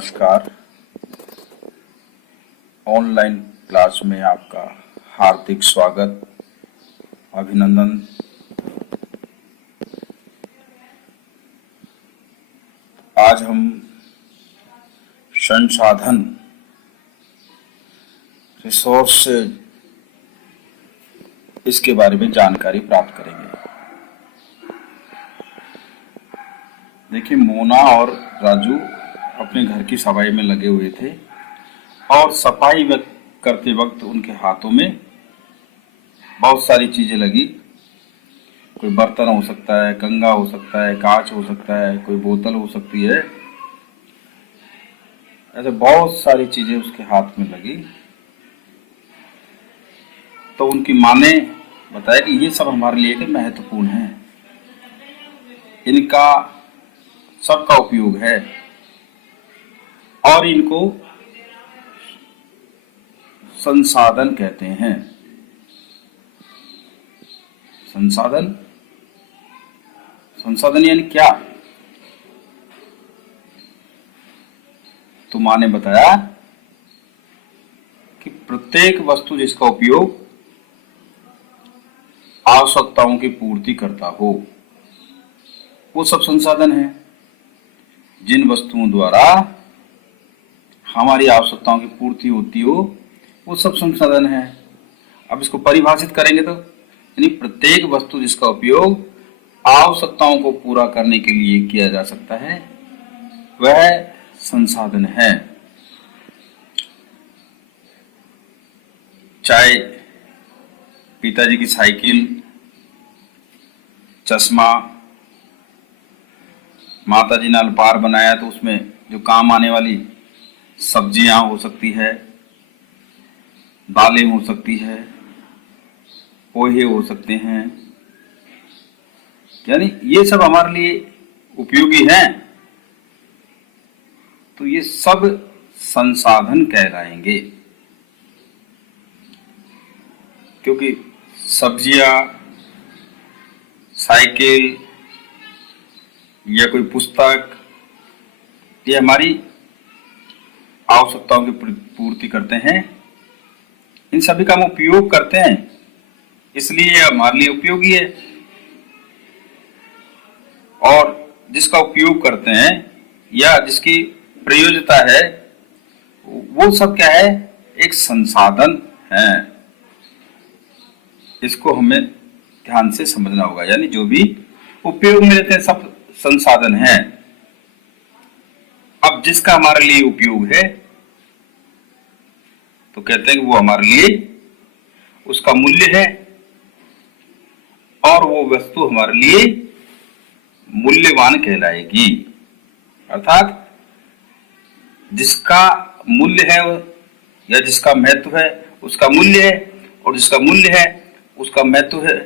नमस्कार। Online class में आपका हार्दिक स्वागत, अभिनंदन। आज हम संसाधन रिसोर्स इसके बारे में जानकारी प्राप्त करेंगे। देखिए, मोना और राजू अपने घर की सफाई में लगे हुए थे और सफाई करते वक्त उनके हाथों में बहुत सारी चीजें लगी। कोई बर्तन हो सकता है, कंघा हो सकता है, कांच हो सकता है, कोई बोतल हो सकती है। ऐसे बहुत सारी चीजें उसके हाथ में लगी। तो उनकी माँ ने बताया कि ये सब हमारे लिए महत्वपूर्ण है, इनका सबका उपयोग है और इनको संसाधन कहते हैं। संसाधन संसाधन यानी क्या? तो माँ ने बताया कि प्रत्येक वस्तु जिसका उपयोग आवश्यकताओं की पूर्ति करता हो, वो सब संसाधन है। जिन वस्तुओं द्वारा हमारी आवश्यकताओं की पूर्ति होती हो, वो सब संसाधन है। अब इसको परिभाषित करेंगे तो यानी प्रत्येक वस्तु जिसका उपयोग आवश्यकताओं को पूरा करने के लिए किया जा सकता है, वह संसाधन है। चाहे पिताजी की साइकिल, चश्मा, माताजी ने अल्पार बनाया तो उसमें जो काम आने वाली सब्जियां हो सकती है, दालें हो सकती है, पोहे हो सकते हैं, यानी ये सब हमारे लिए उपयोगी हैं। तो ये सब संसाधन कहलाएंगे, क्योंकि सब्जियां, साइकिल या कोई पुस्तक, ये हमारी आवश्यकताओं की पूर्ति करते हैं। इन सभी का हम उपयोग करते हैं, इसलिए हमारे लिए उपयोगी है। और जिसका उपयोग करते हैं या जिसकी प्रयोज्यता है, वो सब क्या है? एक संसाधन है। इसको हमें ध्यान से समझना होगा। यानी जो भी उपयोग में रहते हैं सब संसाधन है। अब जिसका हमारे लिए उपयोग है तो कहते हैं कि वो हमारे लिए उसका मूल्य है और वो वस्तु हमारे लिए मूल्यवान कहलाएगी। अर्थात जिसका मूल्य है या जिसका महत्व है उसका मूल्य है, और जिसका मूल्य है उसका महत्व है।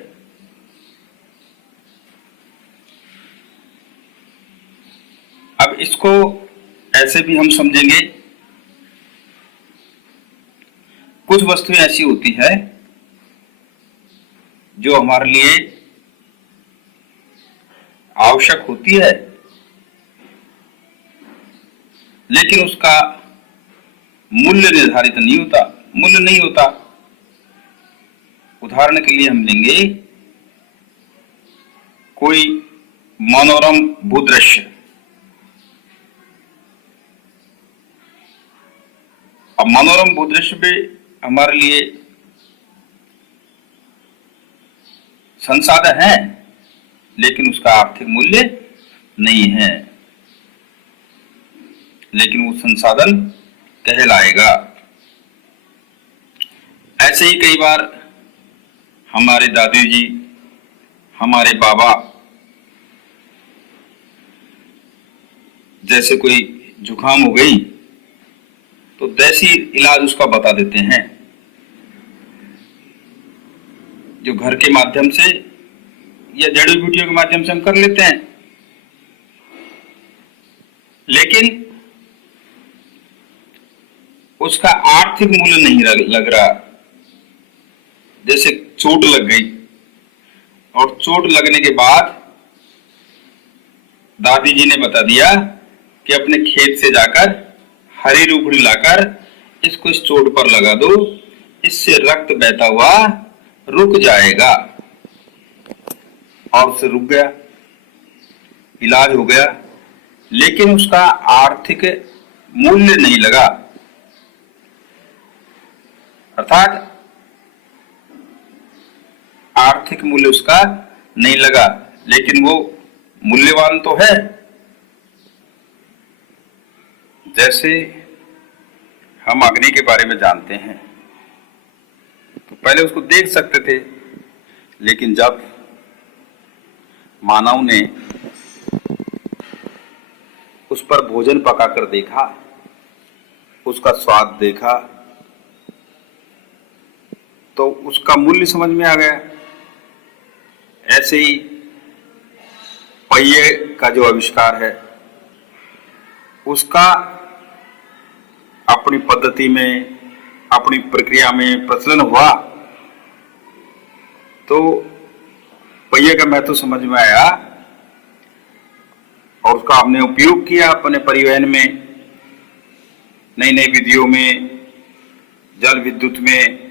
अब इसको ऐसे भी हम समझेंगे, कुछ वस्तुएं ऐसी होती है जो हमारे लिए आवश्यक होती है, लेकिन उसका मूल्य निर्धारित नहीं होता, मूल्य नहीं होता। उदाहरण के लिए हम लेंगे कोई मनोरम भूदृश्य। अब मनोरम भूदृश्य भी हमारे लिए संसाधन है, लेकिन उसका आर्थिक मूल्य नहीं है, लेकिन वो संसाधन कहलाएगा। ऐसे ही कई बार हमारे दादी जी, हमारे बाबा, जैसे कोई जुकाम हो गई तो देसी इलाज उसका बता देते हैं, जो घर के माध्यम से या जड़ी बूटियों के माध्यम से हम कर लेते हैं। लेकिन उसका आर्थिक मूल्य नहीं लग रहा। जैसे चोट लग गई और चोट लगने के बाद दादी जी ने बता दिया कि अपने खेत से जाकर हरी रूखड़ी लाकर इसको इस चोट पर लगा दो, इससे रक्त बहता हुआ रुक जाएगा। और उससे रुक गया, इलाज हो गया, लेकिन उसका आर्थिक मूल्य नहीं लगा। अर्थात आर्थिक मूल्य उसका नहीं लगा, लेकिन वो मूल्यवान तो है। जैसे हम अग्नि के बारे में जानते हैं तो पहले उसको देख सकते थे, लेकिन जब मानव ने उस पर भोजन पकाकर देखा, उसका स्वाद देखा, तो उसका मूल्य समझ में आ गया। ऐसे ही पहिए का जो आविष्कार है, उसका अपनी पद्धति में, अपनी प्रक्रिया में प्रचलन हुआ, तो पहिए का महत्व समझ में आया और उसका हमने उपयोग किया अपने परिवहन में, नई नई विधियों में, जल विद्युत में।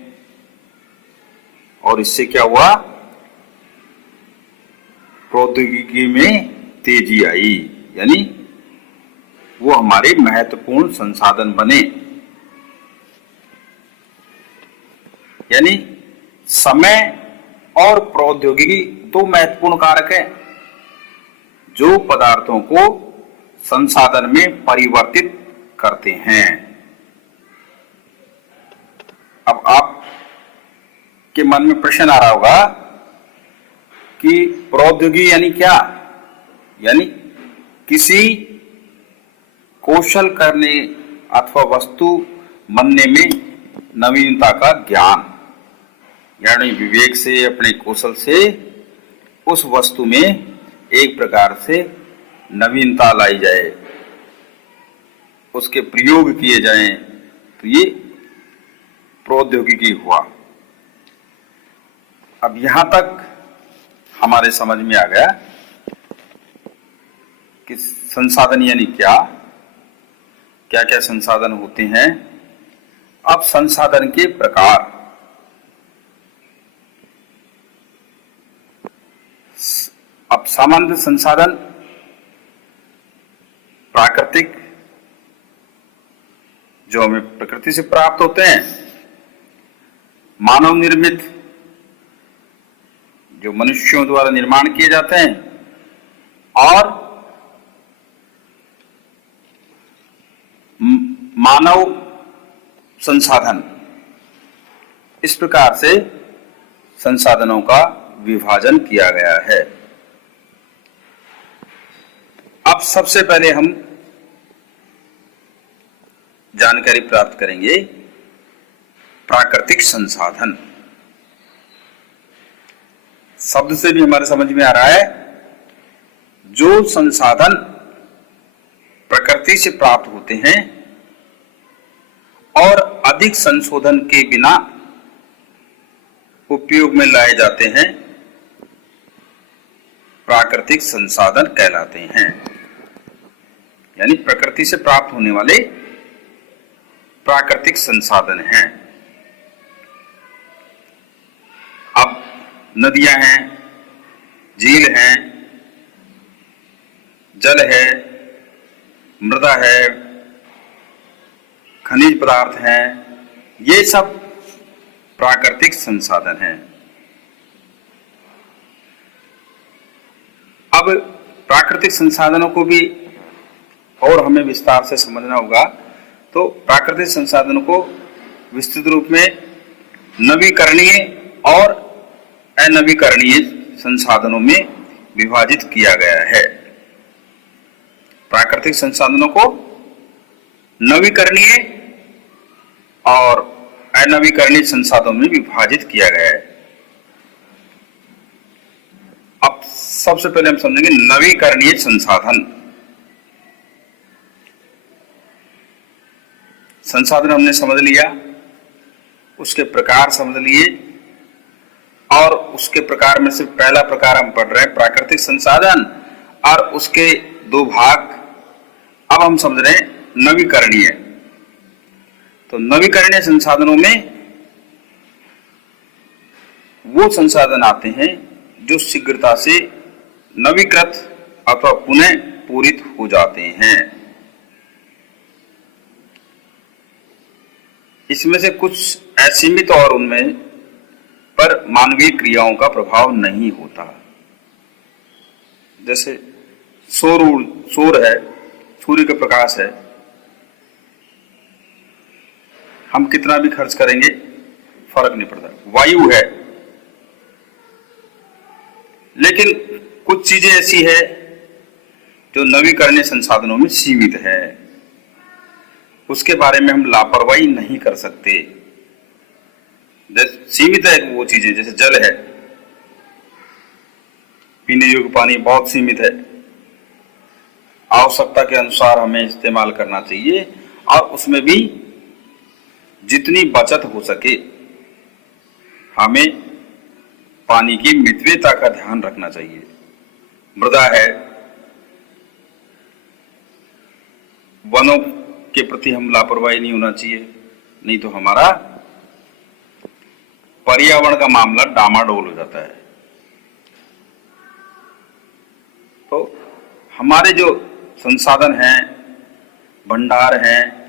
और इससे क्या हुआ, प्रौद्योगिकी में तेजी आई, यानी वो हमारे महत्वपूर्ण संसाधन बने। यानी समय और प्रौद्योगिकी दो महत्वपूर्ण कारक हैं जो पदार्थों को संसाधन में परिवर्तित करते हैं। अब आप के मन में प्रश्न आ रहा होगा कि प्रौद्योगिकी यानी क्या? यानी किसी कौशल करने अथवा वस्तु बनने में नवीनता का ज्ञान, यानी विवेक से, अपने कौशल से उस वस्तु में एक प्रकार से नवीनता लाई जाए, उसके प्रयोग किए जाएं, तो ये प्रौद्योगिकी हुआ। अब यहां तक हमारे समझ में आ गया कि संसाधन यानी क्या, क्या क्या संसाधन होते हैं। अब संसाधन के प्रकार, अब सामान्य संसाधन प्राकृतिक, जो हमें प्रकृति से प्राप्त होते हैं, मानव निर्मित, जो मनुष्यों द्वारा निर्माण किए जाते हैं, और मानव संसाधन। इस प्रकार से संसाधनों का विभाजन किया गया है। अब सबसे पहले हम जानकारी प्राप्त करेंगे प्राकृतिक संसाधन। शब्द से भी हमारे समझ में आ रहा है, जो संसाधन प्रकृति से प्राप्त होते हैं और अधिक संशोधन के बिना उपयोग में लाए जाते हैं, प्राकृतिक संसाधन कहलाते हैं। यानी प्रकृति से प्राप्त होने वाले प्राकृतिक संसाधन हैं। अब नदियां हैं, झील हैं, जल है, मृदा है, खनिज पदार्थ हैं, ये सब प्राकृतिक संसाधन हैं। अब प्राकृतिक संसाधनों को भी और हमें विस्तार से समझना होगा, तो प्राकृतिक संसाधनों को विस्तृत रूप में नवीकरणीय और अनवीकरणीय संसाधनों में विभाजित किया गया है। प्राकृतिक संसाधनों को नवीकरणीय और अनवीकरणीय संसाधनों में विभाजित किया गया है। अब सबसे पहले हम समझेंगे नवीकरणीय संसाधन। संसाधन हमने समझ लिया, उसके प्रकार समझ लिए, और उसके प्रकार में से पहला प्रकार हम पढ़ रहे हैं प्राकृतिक संसाधन, और उसके दो भाग अब हम समझ रहे हैं नवीकरणीय। तो नवीकरणीय संसाधनों में वो संसाधन आते हैं जो शीघ्रता से नवीकृत अथवा पुनः पूरित हो जाते हैं। इसमें से कुछ असीमित और उनमें पर मानवीय क्रियाओं का प्रभाव नहीं होता। जैसे सौर है, सूर्य का प्रकाश है, हम कितना भी खर्च करेंगे फर्क नहीं पड़ता। वायु है, लेकिन कुछ चीजें ऐसी है जो नवीकरणीय संसाधनों में सीमित है, उसके बारे में हम लापरवाही नहीं कर सकते। सीमित है वो चीजें, जैसे जल है, पीने योग्य पानी बहुत सीमित है, आवश्यकता के अनुसार हमें इस्तेमाल करना चाहिए और उसमें भी जितनी बचत हो सके हमें पानी की मितव्ययता का ध्यान रखना चाहिए। मृदा है, वनों के प्रति हम लापरवाही नहीं होना चाहिए, नहीं तो हमारा पर्यावरण का मामला डामाडोल हो जाता है। तो हमारे जो संसाधन हैं, भंडार हैं,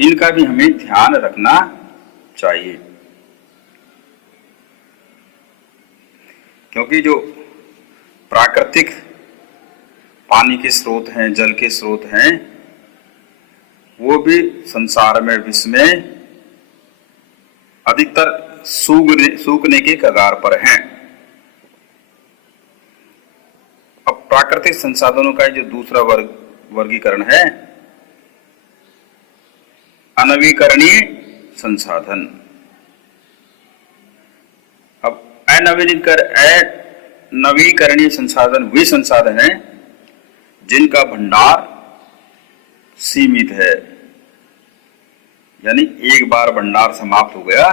इनका भी हमें ध्यान रखना चाहिए, क्योंकि जो प्राकृतिक पानी के स्रोत हैं, जल के स्रोत हैं, वो भी संसार में, विश्व में अधिकतर सूखने के कगार पर हैं। अब प्राकृतिक संसाधनों का जो दूसरा वर्गीकरण है अनवीकरणीय संसाधन। अब अनवीकरणीय संसाधन वे संसाधन हैं जिनका भंडार सीमित है, यानी एक बार भंडार समाप्त हो गया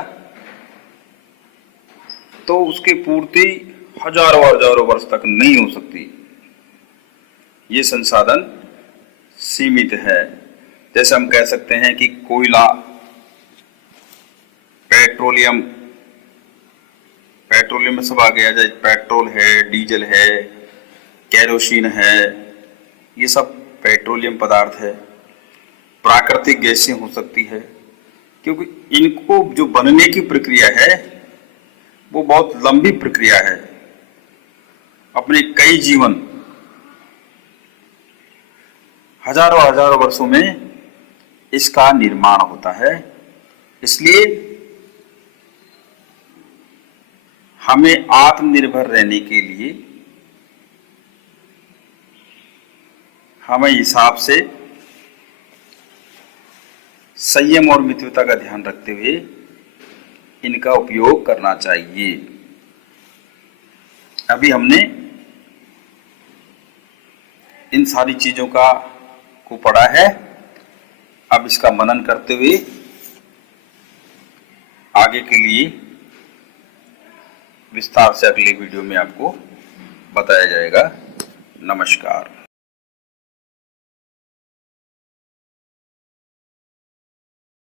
तो उसकी पूर्ति हजारों वर्ष तक नहीं हो सकती। ये संसाधन सीमित है। जैसे हम कह सकते हैं कि कोयला, पेट्रोलियम में सब आ गया, जैसे पेट्रोल है, डीजल है, केरोसिन है, ये सब पेट्रोलियम पदार्थ है। प्राकृतिक गैसें हो सकती है, क्योंकि इनको जो बनने की प्रक्रिया है वो बहुत लंबी प्रक्रिया है। अपने कई जीवन हजारों वर्षों में इसका निर्माण होता है। इसलिए हमें आत्मनिर्भर रहने के लिए हमें हिसाब से संयम और मितव्ययता का ध्यान रखते हुए इनका उपयोग करना चाहिए। अभी हमने इन सारी चीजों को पढ़ा है। अब इसका मनन करते हुए आगे के लिए विस्तार से अगले वीडियो में आपको बताया जाएगा। नमस्कार।